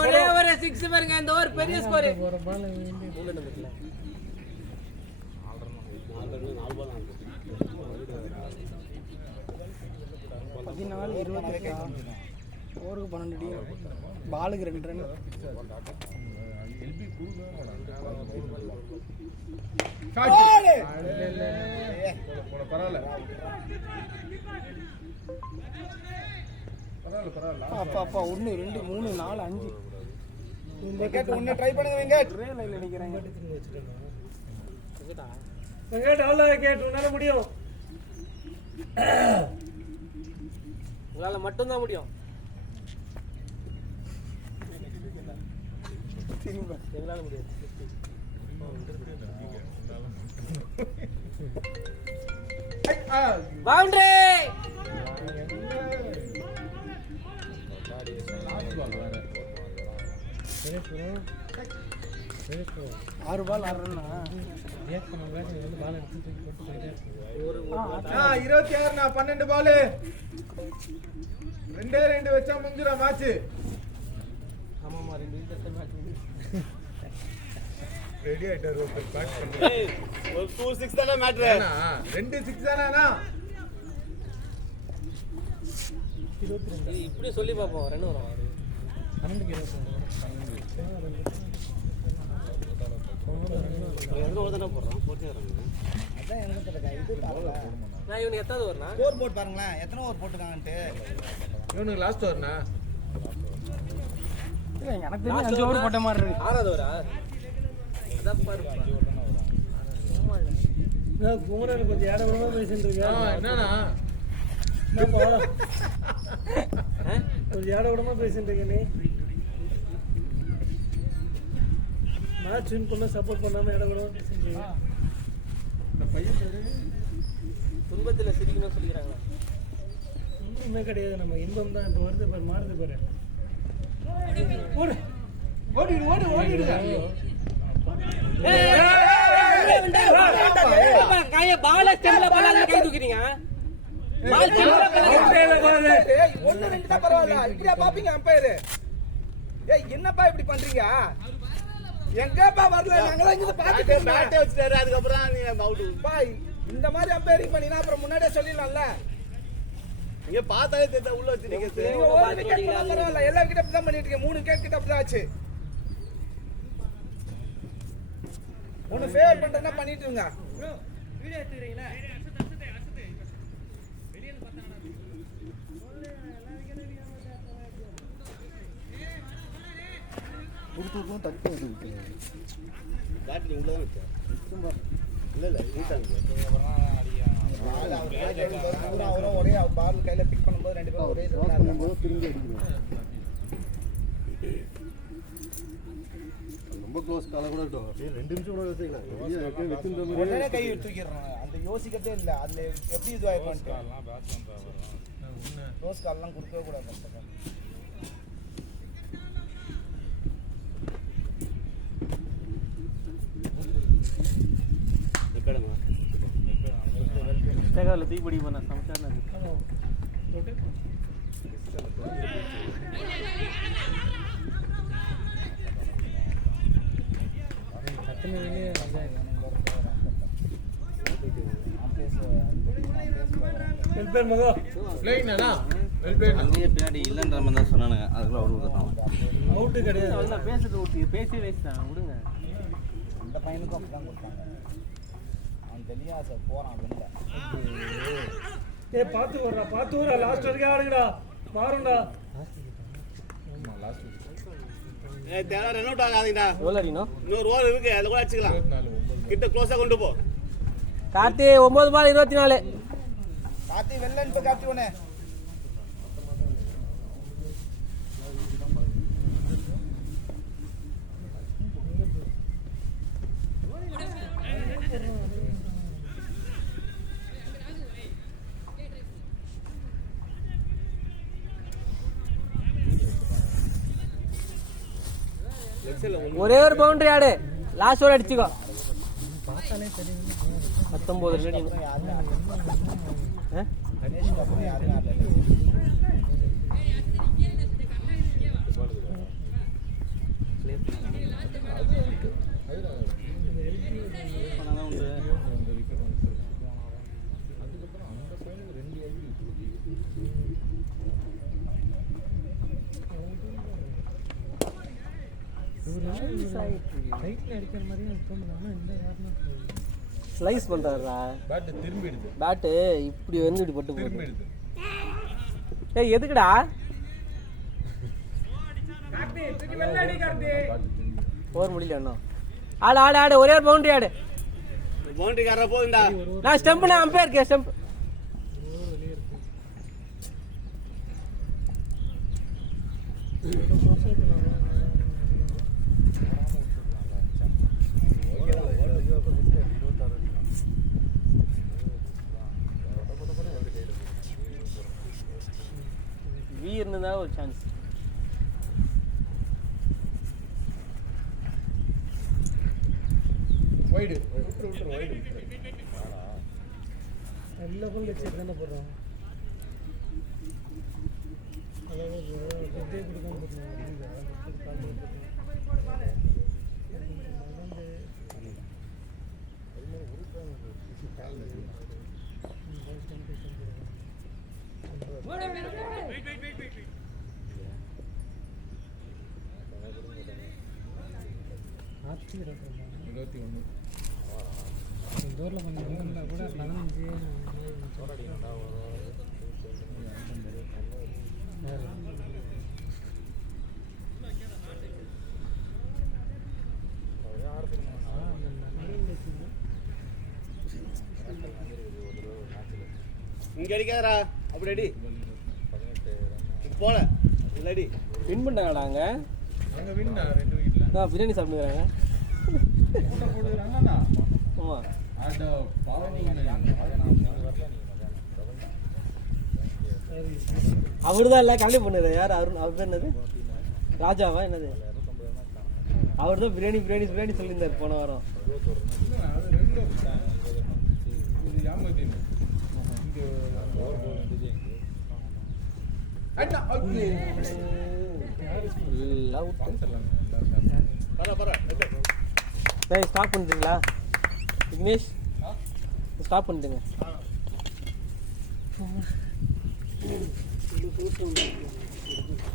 ஒரே ஒரு 6 பாருங்க. இந்த ஓவர் பெரிய ஸ்கோர். ஓவருக்கு 12 பாலுக்கு 2 ரன். அப்பா 1 2 3 4 5 விக்கெட். ஒன்னு ட்ரை பண்ணுங்க வெங்கட். ஒரே லைன்ல நிக்கறாங்க. Venkat all wicket. உன்னால முடியும். உங்களால மட்டும் தான் முடியும். எங்களால முடியாது. பவுண்டரி. 6 பால் 6 ரன்னா. 26 நான் 12 பால் 2 வச்சா முடிஞ்சிரும் மேட்ச். ஆமாமா 2 விக்கெட் மேட்ச் ரெடி ஆயிட்டாரு. ஒரு பேட் பண்ணு. ஒரு 2 6 தான மேட்டர். 2 6 தானா? 22. இப்படி சொல்லி பாப்போம். ரன் வரும். 12 க்கு 22. எத்தனை ஓவர் போட்டு பாருங்களேன். எத்தனை ஓவர் போட்டுருக்காங்கன்ட்டு. இவனுக்கு லாஸ்ட் ஓவர்னா எனக்கு 5 ஓவர் போட்ட மாதிரி இருக்கு. 6வது ஓவரா? குமரன் கொஞ்சம் ஏட விடமா பேசிட்டு இருக்க. என்னன்னா கொஞ்சம் ஏட விடமா பேசிட்டு இருக்க. நீ மேட்ச் வின் பண்ண சப்போர்ட் பண்ணாம ஏட விடமா பேசிட்டு இருக்க. துன்பத்தில் சிரிக்கணும்னு சொல்லிக்கிறாங்க. ஒன்றுமே கிடையாது. நம்ம இன்பம் தான் இப்போ வருது பாரு. மாறுது பாரு. ஓடு ஓடிடு ஓடு ஓடிடுங்க. கைய பால ஸ்டெம்ல பால கை தூக்குறீங்க. பால் ஸ்டெம்ல பால 1 2 தான் பரவாயில்லை. இப்படியா பாப்பீங்க அம்பையர்? ஏய் என்னப்பா இப்படி பண்றீங்க? எங்கப்பா வரல? நாங்களா இங்க பாத்துட்டு பேட்டை வச்சிட்டாரு. அதுக்கு அப்புறம் நீ அவுட் பாய். இந்த மாதிரி அம்பையரிங் பண்ணினா அப்புறம் முன்னாடியே சொல்லிடலாம்ல. நீங்க பார்த்தாலே தெரிஞ்சா உள்ள வச்சு நீங்க ஒரு விக்கெட் பண்ணா பரவாயில்லை. எல்லா விக்கெட் அப்படி தான் பண்ணிட்டு இருக்கீங்க. 3 விக்கெட் கிட்ட அப்படி ஆச்சு. ஒன்னு ஃபேவர் பண்றேன்னா பண்ணிட்டு இருங்க. வீடியோ எடுத்துறீங்களா? வெளியில பார்த்தானே புடிச்சுக்கும் தட்டி விட்டு பேட்டரி உள்ள தான் இருக்கு. இல்ல ரீசாங்க. அப்புறம் ஒரே பால் கையில பிக் பண்ணும்போது 2 பேரும் ஒரே ஷாட் பண்ணும்போது திரும்பி அடிக்கணும். ரொம்ப க்ளோஸ் கால கூட இருக்கும். அப்படியே 2 நிமிஷம் கூட யோசிக்கலாம். அப்படியே வெச்சுன்ற மாதிரி ஒண்ணே கை தூக்கிறோம். அந்த யோசிக்கதே இல்ல. அதுல எப்படி இது ஆயிடும்னு எல்லாம் பேட்ச் பண்றாங்க. க்ளோஸ் கால்லாம் கொடுக்கவே கூடாது. நிக்கடமா ஸ்டேகர்ல தீ படி பண்ண சமச்சார்னா ஓகே. அத்தனை வெளியே வெல்பேர் மகா லைனா வெல்பேர் அங்கே பின்னாடி இல்லன்ற மாதிரி தான் சொன்னானுங்க. அதுக்குள்ள அவரு விட்டான். அவுட் கிடையாது. அதெல்லாம் பேசிட்டு ஓட்டி பேசி வேஸ்ட் தான். விடுங்க. அந்த பையனுக்கு அப்பதான் கொடுத்தாங்க. அவன் தெளிவா சார் போறான் வெளில. ஏய் பாத்து வரடா லாஸ்ட் வரைக்கும் ஆடுங்கடா. மாறுடா. ஆமா லாஸ்ட். ஏய் தேவா ரன் அவுட் ஆகாதீங்கடா. ஓலரினோ இன்னொரு ஓவர் இருக்கு. அதுல கூட அடிச்சுக்கலாம். 24 கிட்ட க்ளோஸா கொண்டு போ. கார்த்தி 9 பால் 24. கார்த்தி வெல்ல இப்ப கார்த்தி ஒண்ணே. ஒரே ஒரு பவுண்டரி ஆடு, லாஸ்ட் ஓவர் அடிச்சுக்கோ. 19 ரன். ஸ்லைஸ் பண்றாரா பேட்டு, இப்படி வந்து இப்படி பட்டு போகுது. ஏய் எதுக்குடா? ஓவர் முடியல அண்ணா. ஆடு ஆடு ஆடு, ஒரே ஒரு பவுண்டரி ஆடு. பவுண்டரி கார போகுதுடா. நான் ஸ்டம்ப், நான் அம்பையர் கே ஸ்டம்ப். வீர்னு தான் ஒரு சான்ஸ். வைடு வைடு எல்லா கோல் செக் பண்ண போறோம். அதாவது டே கொடுக்காம இந்த ஊரில் கொஞ்சம் இருந்தால் கூட 15 இங்க அடிக்காதடா, அப்படி அடி. போல இல்லடி வின் பண்ணாங்கடா. அங்க வின்னா 2 வீட்ல நான் பிரியாணி சாப்பிடுறாங்க. போட்டோ போடுறாங்கண்ணா. ஆமா அட பாவம். அவருதான் இல்ல கல்யாணம் பண்ணது. யார் அவர் பேர் என்னது? ராஜாவா என்னது? அவர் தான் பிரியாணி பிரியாணி பிரியாணி சொல்லியிருந்தார் போன வாரம். ஸ்டாப் பண்ணுறீங்களா விக்னேஷ்? ஸ்டாப் பண்ணிட்டுங்க.